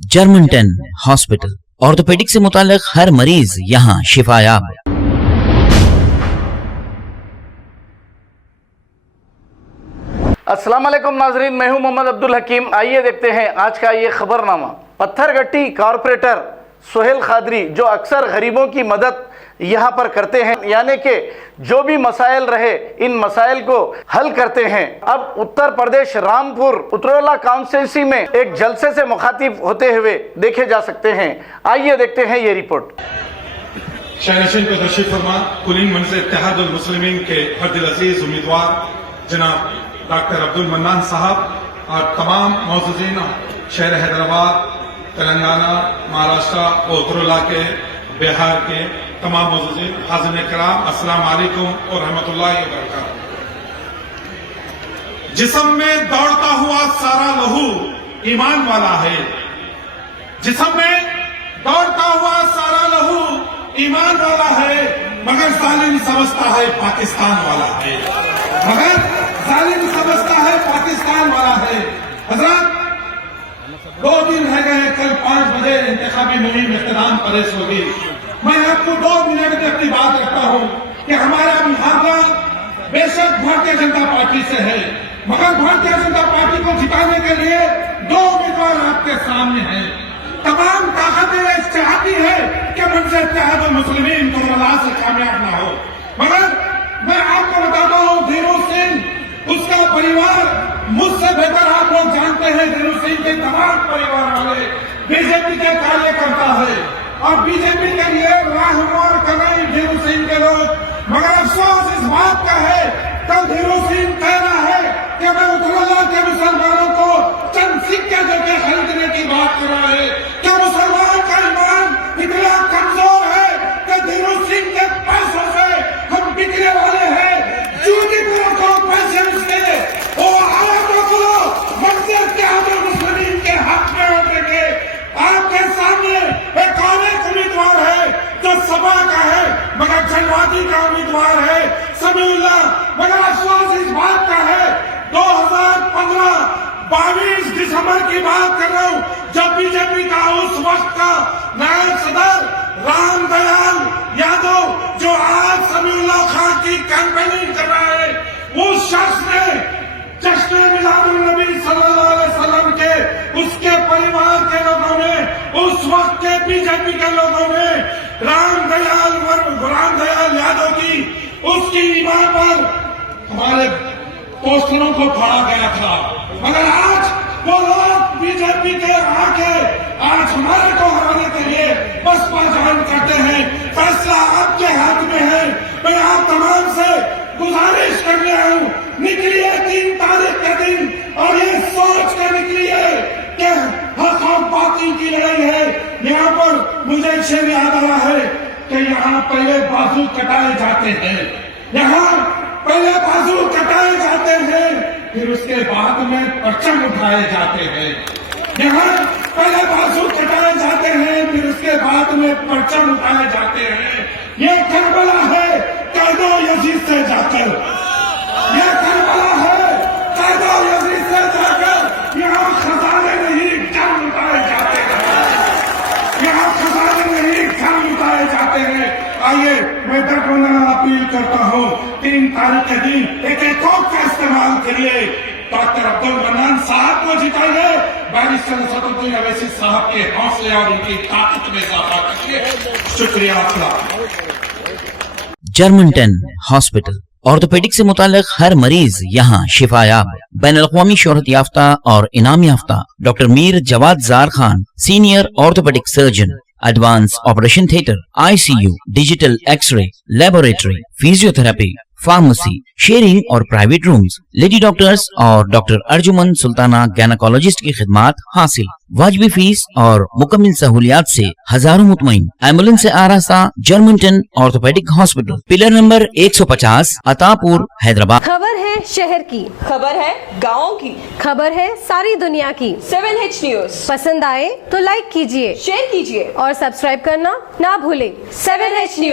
Germanton hospital, orthopaedic से मुताल्लिक हर मरीज यहाँ शिफायाब। अस्सलाम वालेकुम नाजरीन, मैं हूं मोहम्मद अब्दुल हकीम। आइए देखते हैं आज का ये खबरनामा। पत्थरगट्टी कॉरपोरेटर सोहेल खादरी जो अक्सर गरीबों की मदद यहाँ पर करते हैं, यानी कि जो भी मसाइल रहे इन मसाइल को हल करते हैं। अब उत्तर प्रदेश रामपुर उत्तरोला काउंसिल में एक जलसे से मुखातिब होते हुए देखे जा सकते हैं। आइए देखते हैं ये रिपोर्ट। शहनशीन को तशरीफ फरमा कुलीन मंजिल इत्तेहादुल मुस्लिमीन के फर्द अजीज उम्मीदवार जनाब डॉक्टर अब्दुल मन्नान साहब और तमाम मौजूदीन शहर हैदराबाद, तेलंगाना, महाराष्ट्र और उत्तरोला के, बिहार के तमाम मौजूदीन हाज़िरीन किराम, अस्सलाम वालेकुम और रहमतुल्लाहि व बरकातहू। जिस्म में दौड़ता हुआ सारा लहू ईमान वाला है, जिस्म में दौड़ता हुआ सारा लहू ईमान वाला है, मगर जालिम समझता है पाकिस्तान वाला है, मगर जालिम समझता है पाकिस्तान वाला है। हजरत 2 दिन रह गए, कल 5 बजे इंतखाबी मुहिम इख्तिताम परेश होगी। मैं आपको 2 मिनट में अपनी बात रखता हूं कि हमारा मुकाबला बेशक भारतीय जनता पार्टी से है, मगर भारतीय जनता पार्टी को जिताने के लिए 2 उम्मीदवार आपके सामने हैं। तमाम ताकतें चाहती है कि मंजिल इत्तेहादुल मुस्लिमीन करबला से कामयाब ना हो, मगर मैं आपको बताता हूं धीरू सिंह, उसका परिवार मुझसे बेहतर आप लोग जानते हैं। धीरू सिंह के तमाम परिवार वाले बीजेपी के कार्यकर्ता है और बीजेपी के लिए राहनुमार कर रहे हैं धीरू सिंह के लोग, मगर अफसोस इस बात का है कल धीरू सिंह कह रहा है कि मैं उत्तरोला के मुसलमानों को चंद सिक्के देकर खरीदने की बात कर रहा है। क्या मुसलमान का ईमान इतना कमजोर है कि धीरू सिंह के पैसों से हम बिकने वाले हैं? झूठी को पैसे उसके वो आवाज़ करो मंजिल इत्तेहादुल मुस्लिमीन के हक में होने के आपके सामने एक और उम्मीदवार है जो सपा का है, मगर जनवादी का उम्मीदवार है समीउल्लाह, मगर अफसोस इस बात का है 2015 22 दिसंबर की बात कर रहा हूं जब बीजेपी का उस वक्त का नायब सदर रामदयाल यादव जो आज समीउल्लाह खान की कैंपेनिंग कर रहा है, उस शख्स ने जश्न मिलादुन नबी सल्लल्लाहु अलैहि वसल्लम के उसके परिवार के लोगों ने, उस वक्त के बीजेपी के लोगों ने रामदयाल यादव की उसकी ईमान पर हमारे पोस्टरों को फाड़ा गया था, मगर आज वो लोग बीजेपी के आके आज हमारे को हराने के लिए बसपा ज्वाइन करते हैं। फैसला आपके हाथ में है। मैं आप तमाम से गुजारिश करने आया हूं, निकलिए 3 तारीख के दिन और ये सोच कर निकलिए कि हक और बातिल की लड़ाई है। यहाँ पर मुझे एक शेर याद आ रहा है कि यहाँ पहले बाजू कटाए जाते हैं, यहाँ पहले बाजू कटाए जाते हैं, फिर उसके बाद में परचम उठाए जाते हैं। यहाँ पहले बाजू कटाए जाते हैं, फिर उसके बाद में परचम उठाए जाते हैं। ये करबला है कैदो यजीद से जाकर, ये करबला है कैदो यजीद से जाकर। यहाँ खजाने नहीं जान उठाए जाते हैं, यहाँ खजाने नहीं जान उठाए जाते हैं। आइए मैं दरगोना अपील करता हूँ 3 तारीख के दिन एक का इस्तेमाल करिए, डॉक्टर अब्दुल मन्नान साहब को जिताइए, बैरिस्टर असदुद्दीन अवैसी साहब के हौसले और उनकी ताकत में इजाफा करिए। शुक्रिया आपका। जर्मनटन हॉस्पिटल, ऑर्थोपेडिक से मुताल्लिक हर मरीज यहाँ शिफायाब। बैनुल-अक़वामी शोहरत याफ्ता और इनाम याफ्ता doctor Mir Jawad Zar Khan, senior orthopaedic surgeon, advance operation theatre, ICU, digital X ray, laboratory, physiotherapy, pharmacy, sharing और प्राइवेट रूम्स, लेडी डॉक्टर्स और डॉक्टर अर्जुमन सुल्ताना गायनेकोलॉजिस्ट की खिदमात हासिल। वाजबी फीस और मुकम्मल सहूलियात से हजारों मुतमईन। एम्बुलेंस से आरास्ता Germanten orthopaedic hospital, pillar number 150, Attapur, Hyderabad. खबर है शहर की, खबर है गाँव की, खबर है सारी दुनिया की। 7H न्यूज पसंद आए तो लाइक कीजिए, शेयर कीजिए और सब्सक्राइब करना ना भूलें। 7H news.